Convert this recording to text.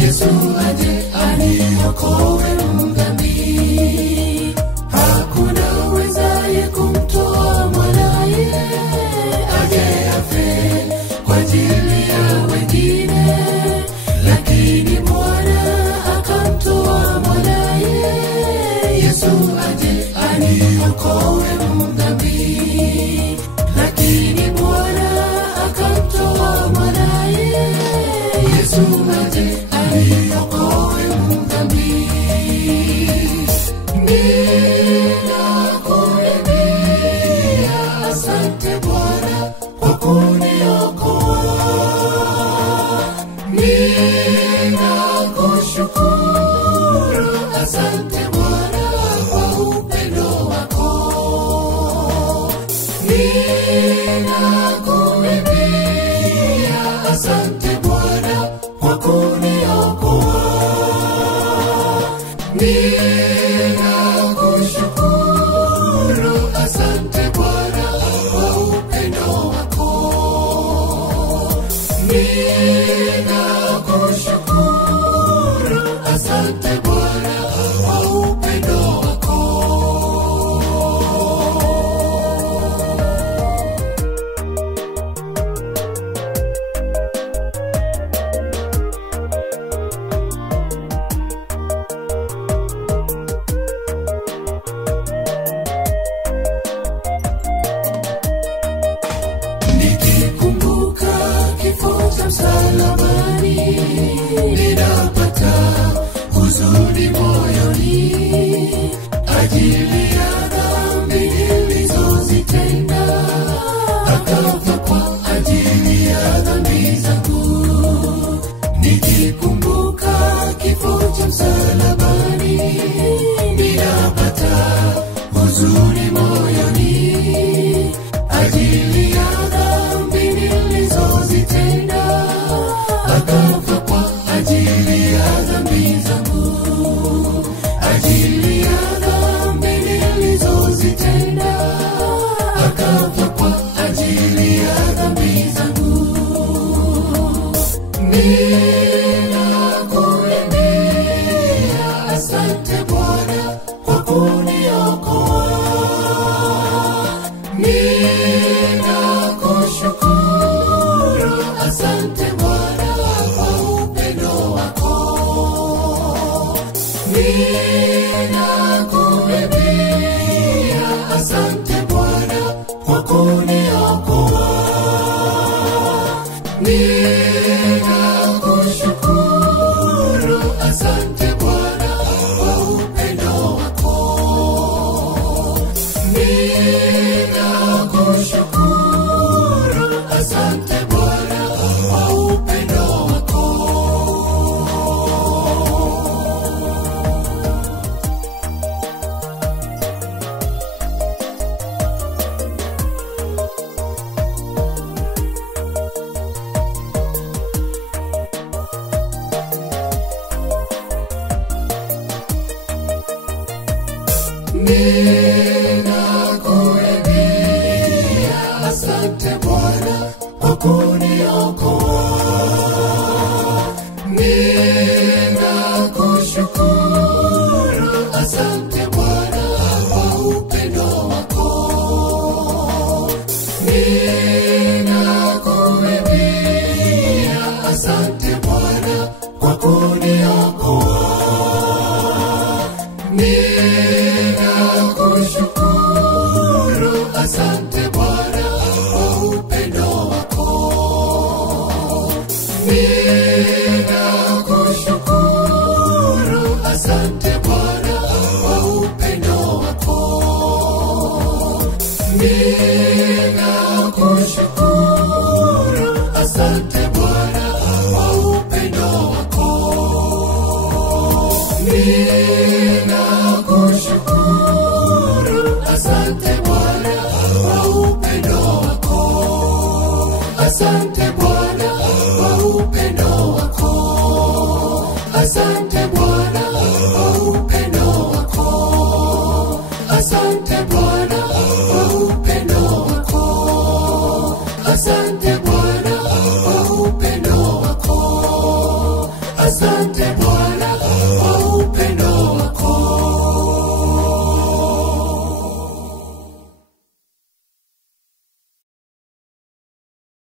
Yesu aje aniokoe mdhambi. Hakuna wezaye kumtoa mwanaye aje afe kwa ajili ya wengine, lakini Bwana akamtoa mwanaye. Yesu aje aniokoe mdhambi, lakini Bwana akamtoa mwanaye. Yesu aje aniokoe mdhambi. Ninakuimbia asante Bwana kwa kuniokoa. Ninakushukuru asante Bwana kwa upendo wako. Ninakuimbia asante Bwana kwa kuniokoa. Ninakushukuru asante Bwana kwa upendo wako. Ninakushukuru asante Bwana kwa upendo wako. Nikikumbuka kifo cha msalabani, ninapata huzuni moyoni, ajili ya dhambi nilizozitenda. Akafa kwa ajili ya dhambi zangu. Nikikumbuka kifo cha msalabani, ninapata huzuni moyoni, ajili ya dhambi nilizozitenda. Akafa kwa ajili ya dhambi zangu. Ajili ya dhambi nilizozitenda. Akafa kwa ajili ya dhambi zangu. Ninakuimbia asante Bwana kwa kuniokoa. Ninakushukuru asante Bwana kwa upendo wako. Ninakuimbia asante Bwana kwa kuniokoa. Ninakushukuru asante Bwana kwa upendo wako. Ninakushukuru asante Bwana kwa upendo wako. Ninakuimbia asante Bwana kwa kuniokoa. Ninakushukuru asante Bwana kwa upendo wako. Ninakuimbia asante Bwana kwa kuniokoa. Ninakushukuru asante Bwana kwa upendo wako. Ninakushukuru asante Bwana kwa upendo wako. asante Bwana kwa upendo wako. Asante Bwana kwa upendo wako. Asante Bwana kwa upendo wako. Asante